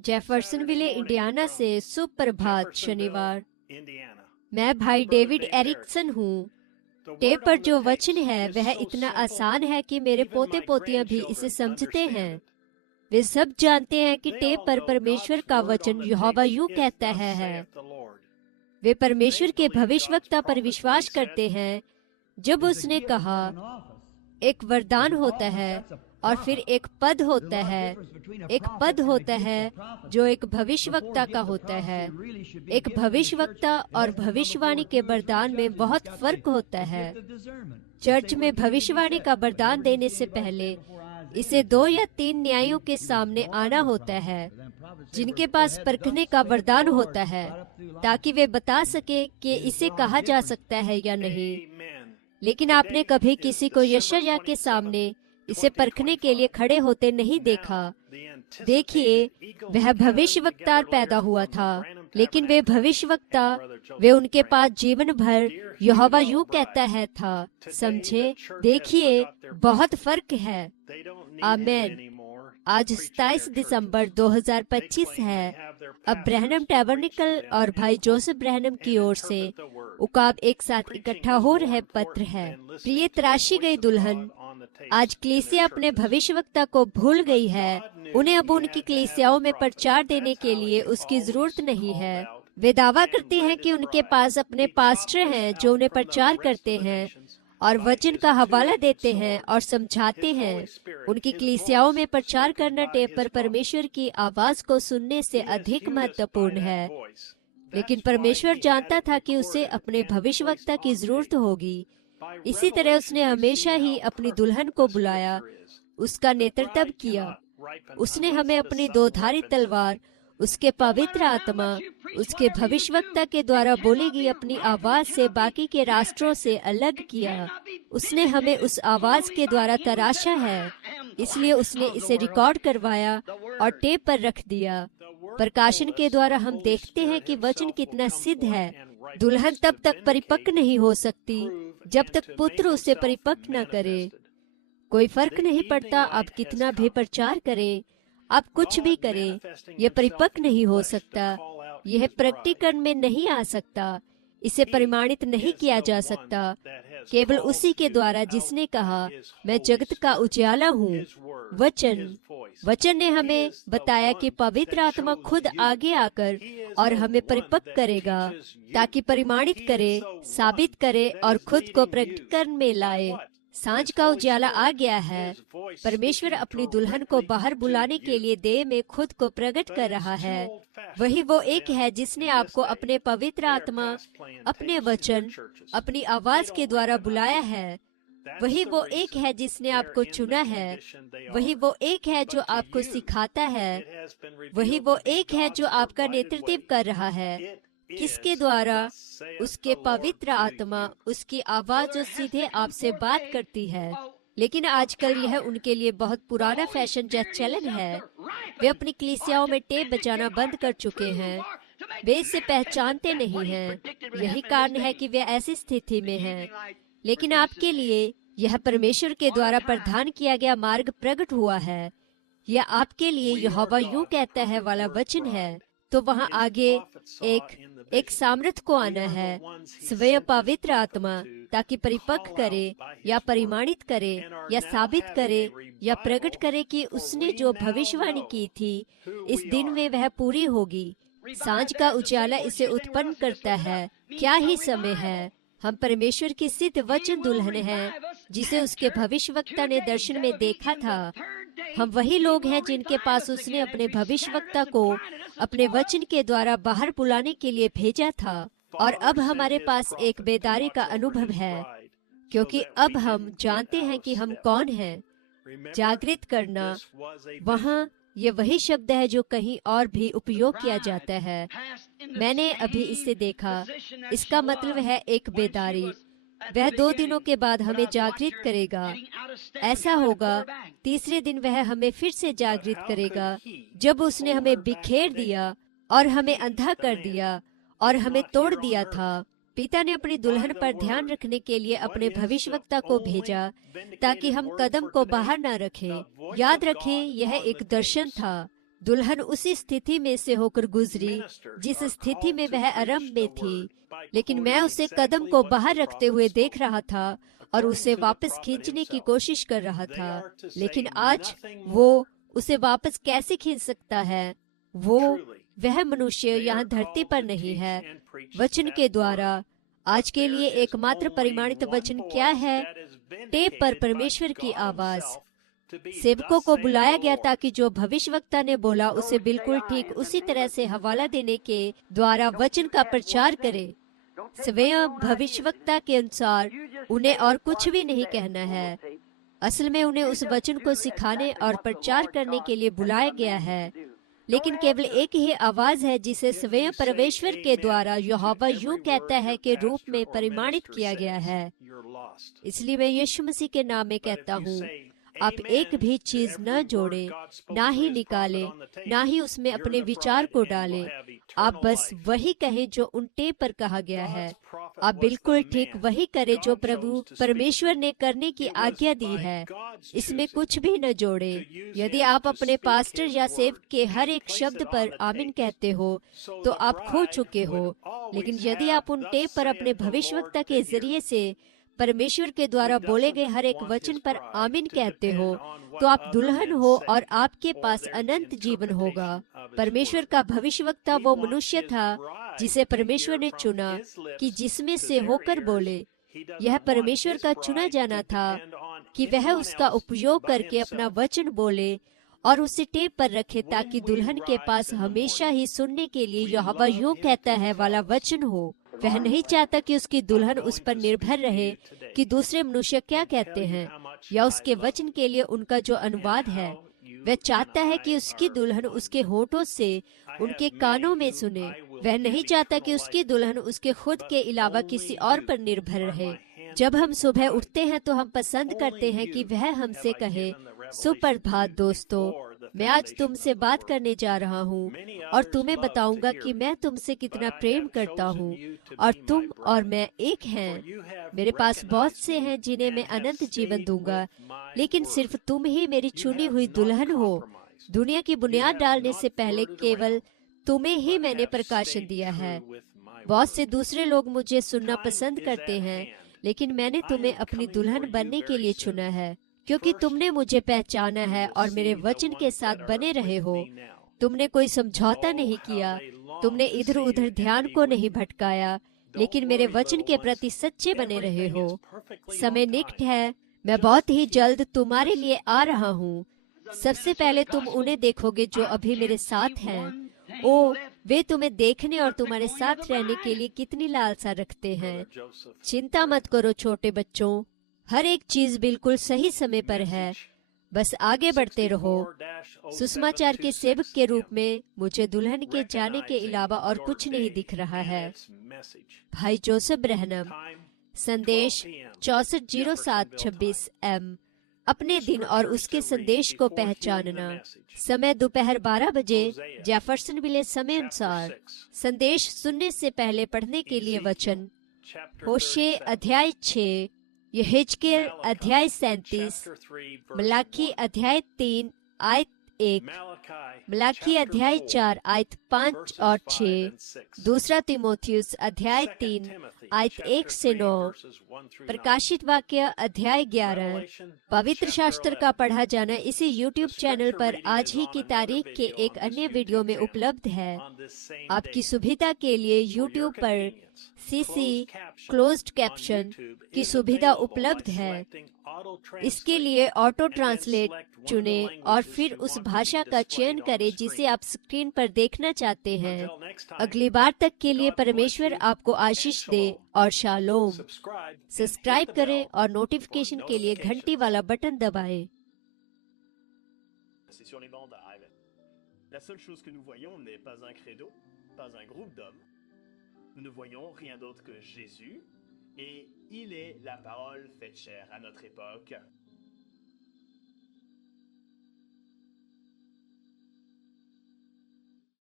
Jeffersonville, Indiana से सुप्रभात शनिवार। मैं भाई डेविड एरिक्सन हूँ। टेप पर जो वचन है वह इतना आसान है कि मेरे पोते पोतियां भी इसे समझते हैं। वे सब जानते हैं कि टेप पर परमेश्वर का वचन यहोवा यूं कहता है। वे परमेश्वर के भविष्यवक्ता पर विश्वास करते हैं। जब उसने कहा एक वरदान होता है और फिर एक पद होता है। एक पद होता है जो एक भविष्यवक्ता का होता है। एक भविष्यवक्ता और भविष्यवाणी के वरदान में बहुत फर्क होता है। चर्च में भविष्यवाणी का वरदान देने से पहले इसे 2 या 3 न्यायों के सामने आना होता है, जिनके पास परखने का वरदान होता है, ताकि वे बता सके कि इसे कहा जा सकता है या नहीं। लेकिन आपने कभी किसी को यशायाह के सामने इसे परखने के लिए खड़े होते नहीं देखा। देखिए, वह भविष्यवक्ता पैदा हुआ था, लेकिन वे भविष्यवक्ता, वे उनके पास जीवन भर यहोवा यूं कहता है था। समझे? देखिए, बहुत फर्क है। आमीन। आज 27 दिसंबर 2025 है। अब ब्रहनम टैबरनेकल और भाई जोसेफ ब्रहनम की ओर से उकाब एक साथ इकट्ठा हो रहे पत्र है। प्रिय तराशी गई दुल्हन, आज कलीसिया अपने भविष्यवक्ता को भूल गई है। उन्हें अब उनकी कलीसियाओं में प्रचार देने के लिए उसकी जरूरत नहीं है। वे दावा करते हैं कि उनके पास अपने पास्टर हैं जो उन्हें प्रचार करते हैं और वचन का हवाला देते हैं और समझाते हैं। उनकी कलीसियाओं में प्रचार करना टेप पर परमेश्वर की आवाज को सुनने से अधिक महत्वपूर्ण है। लेकिन परमेश्वर जानता था कि उसे अपने भविष्यवक्ता की जरूरत होगी। इसी तरह उसने हमेशा ही अपनी दुल्हन को बुलाया, उसका नेतृत्व किया। उसने हमें अपनी 2-धारी तलवार, उसके पवित्र आत्मा, उसके भविष्यवक्ता के द्वारा बोली गई अपनी आवाज से बाकी के राष्ट्रों से अलग किया। उसने हमें उस आवाज के द्वारा तराशा है, इसलिए उसने इसे रिकॉर्ड करवाया और टेप पर रख दिया। प्रकाशन के द्वारा हम देखते हैं कि वचन कितना सिद्ध है। दुल्हन तब तक परिपक्व नहीं हो सकती जब तक पुत्र उसे परिपक्व न करे। कोई फर्क नहीं पड़ता आप कितना भी प्रचार करें, आप कुछ भी करें, यह परिपक्व नहीं हो सकता। यह प्रकटीकरण में नहीं आ सकता। इसे प्रमाणित नहीं किया जा सकता केवल उसी के द्वारा जिसने कहा, मैं जगत का उजाला हूँ। वचन ने हमें बताया कि पवित्र आत्मा खुद आगे आकर और हमें परिपक्व करेगा, ताकि प्रमाणित करे, साबित करे और खुद को प्रकटीकरण में लाए। सांझ का उजाला आ गया है। परमेश्वर अपनी दुल्हन को बाहर बुलाने के लिए देह में खुद को प्रकट कर रहा है। वही वो एक है जिसने आपको अपने पवित्र आत्मा, अपने वचन, अपनी आवाज के द्वारा बुलाया है। वही वो एक है जिसने आपको चुना है। वही वो एक है जो आपको सिखाता है। वही वो एक है जो आपका नेतृत्व कर रहा है। किसके द्वारा? उसके पवित्र आत्मा, उसकी आवाज जो सीधे आपसे बात करती है। लेकिन आजकल यह उनके लिए बहुत पुराना फैशन या चलन है। वे अपनी कलीसियाओं में टेप बजाना बंद कर चुके हैं। वे इसे पहचानते नहीं हैं। यही कारण है कि वे ऐसी स्थिति में हैं। लेकिन आपके लिए यह परमेश्वर के द्वारा प्रदान किया गया मार्ग प्रकट हुआ है। यह आपके लिए यहोवा यूं कहता है वाला वचन है। तो वहाँ आगे एक सामर्थ को आना है, स्वयं पवित्र आत्मा, ताकि परिपक्व करे या परिमाणित करे या साबित करे या प्रकट करे कि उसने जो भविष्यवाणी की थी इस दिन में वह पूरी होगी। सांझ का उजाला इसे उत्पन्न करता है। क्या ही समय है। हम परमेश्वर की सिद्ध वचन दुल्हन हैं, जिसे उसके भविष्यवक्ता ने दर्शन में देखा था। हम वही लोग हैं जिनके पास उसने अपने भविष्यवक्ता को अपने वचन के द्वारा बाहर बुलाने के लिए भेजा था। और अब हमारे पास एक बेदारी का अनुभव है, क्योंकि अब हम जानते हैं कि हम कौन हैं। जागृत करना, वहाँ ये वही शब्द है जो कहीं और भी उपयोग किया जाता है। मैंने अभी इसे देखा। इसका मतलब है एक बेदारी। वह 2 दिनों के बाद हमें जागृत करेगा। ऐसा होगा, तीसरे दिन वह हमें फिर से जागृत करेगा, जब उसने हमें बिखेर दिया और हमें अंधा कर दिया और हमें तोड़ दिया था। पिता ने अपनी दुल्हन पर ध्यान रखने के लिए अपने भविष्यवक्ता को भेजा, ताकि हम कदम को बाहर न रखें। याद रखें, यह एक दर्शन था। दुल्हन उसी स्थिति में से होकर गुजरी जिस स्थिति में वह आरंभ में थी, लेकिन मैं उसे कदम को बाहर रखते हुए देख रहा था और उसे वापस खींचने की कोशिश कर रहा था। लेकिन आज वो उसे वापस कैसे खींच सकता है? वह मनुष्य यहाँ धरती पर नहीं है। वचन के द्वारा आज के लिए एकमात्र परिमाणित वचन क्या है? टेप पर परमेश्वर की आवाज। सेवकों को बुलाया गया ताकि जो भविष्यवक्ता ने बोला उसे बिल्कुल ठीक उसी तरह से हवाला देने के द्वारा वचन का प्रचार करे। स्वयं भविष्यवक्ता के अनुसार उन्हें और कुछ भी नहीं कहना है। असल में उन्हें उस वचन को सिखाने और प्रचार करने के लिए बुलाया गया है। लेकिन केवल एक ही आवाज है जिसे स्वयं परमेश्वर के द्वारा यहोवा यूं कहता है के रूप में परिमाणित किया गया है। इसलिए मैं यीशु मसीह के नाम में कहता हूँ, आप एक भी चीज न जोड़े, ना ही निकाले, ना ही उसमें अपने विचार को डालें। आप बस वही कहें जो उन टेप पर कहा गया है। आप बिल्कुल ठीक वही करें जो प्रभु परमेश्वर ने करने की आज्ञा दी है। इसमें कुछ भी न जोड़े। यदि आप अपने पास्टर या सेवक के हर एक शब्द पर आमीन कहते हो तो आप खो चुके हो। लेकिन यदि आप उन टेप पर अपने भविष्यवक्ता के जरिए से परमेश्वर के द्वारा बोले गए हर एक वचन पर आमीन कहते हो तो आप दुल्हन हो और आपके पास अनंत जीवन होगा। परमेश्वर का भविष्यवक्ता वो मनुष्य था जिसे परमेश्वर ने चुना कि जिसमें से होकर बोले। यह परमेश्वर का चुना जाना था कि वह उसका उपयोग करके अपना वचन बोले और उसे टेप पर रखे ताकि दुल्हन के पास हमेशा ही सुनने के लिए यहोवा यूं कहता है वाला वचन हो। वह नहीं चाहता कि उसकी दुल्हन उस पर निर्भर रहे कि दूसरे मनुष्य क्या कहते हैं या उसके वचन के लिए उनका जो अनुवाद है। वह चाहता है कि उसकी दुल्हन उसके होठों से उनके कानों में सुने। वह नहीं चाहता कि उसकी दुल्हन उसके खुद के अलावा किसी और पर निर्भर रहे। जब हम सुबह उठते हैं तो हम पसंद करते हैं कि वह हमसे कहे, सुप्रभात दोस्तों, मैं आज तुमसे बात करने जा रहा हूँ और तुम्हें बताऊंगा कि मैं तुमसे कितना प्रेम करता हूँ और तुम और मैं एक हैं। मेरे पास बहुत से हैं जिन्हें मैं अनंत जीवन दूंगा, लेकिन सिर्फ तुम ही मेरी चुनी हुई दुल्हन हो। दुनिया की बुनियाद डालने से पहले केवल तुम्हें ही मैंने प्रकाशन दिया है। बहुत से दूसरे लोग मुझे सुनना पसंद करते हैं, लेकिन मैंने तुम्हें अपनी दुल्हन बनने के लिए चुना है क्योंकि तुमने मुझे पहचाना है और मेरे वचन के साथ बने रहे हो। तुमने कोई समझौता नहीं किया, तुमने इधर उधर ध्यान को नहीं भटकाया, लेकिन मेरे वचन के प्रति सच्चे बने रहे हो। समय निकट है, मैं बहुत ही जल्द तुम्हारे लिए आ रहा हूँ। सबसे पहले तुम उन्हें देखोगे जो अभी मेरे साथ हैं। ओ, वे तुम्हें देखने और तुम्हारे साथ रहने के लिए कितनी लालसा रखते हैं। चिंता मत करो छोटे बच्चों, हर एक चीज बिल्कुल सही समय पर है। बस आगे बढ़ते रहो। सुसमाचार के सेवक के रूप में मुझे दुल्हन के जाने के अलावा और कुछ नहीं दिख रहा है। भाई जोसेफ ब्रहनम, संदेश 640726 M। अपने दिन और उसके संदेश को पहचानना। समय दोपहर 12 बजे जेफरसनविले समय अनुसार। संदेश सुनने से पहले पढ़ने के लिए वचन। होशे अध्याय 6, यहेजकेल अध्याय 37, मलाकी अध्याय 3 आयत 1, मलाकी अध्याय 4 आयत 5 और 6, दूसरा तिमोथियुस अध्याय 3 आयत 1 से 9, प्रकाशित वाक्य अध्याय 11। पवित्र शास्त्र का पढ़ा जाना इसी YouTube चैनल पर आज ही की तारीख के एक अन्य वीडियो में उपलब्ध है। आपकी सुविधा के लिए YouTube पर CC क्लोज्ड कैप्शन की सुविधा उपलब्ध है। इसके लिए ऑटो ट्रांसलेट चुनें और फिर उस भाषा का चयन करें जिसे आप स्क्रीन पर देखना चाहते हैं। अगली बार तक के लिए परमेश्वर आपको आशीष दे और शालोम। सब्सक्राइब करें और नोटिफिकेशन के लिए घंटी वाला बटन दबाएं। Nous ne voyons rien d'autre que Jésus, et il est la parole faite chair à notre époque.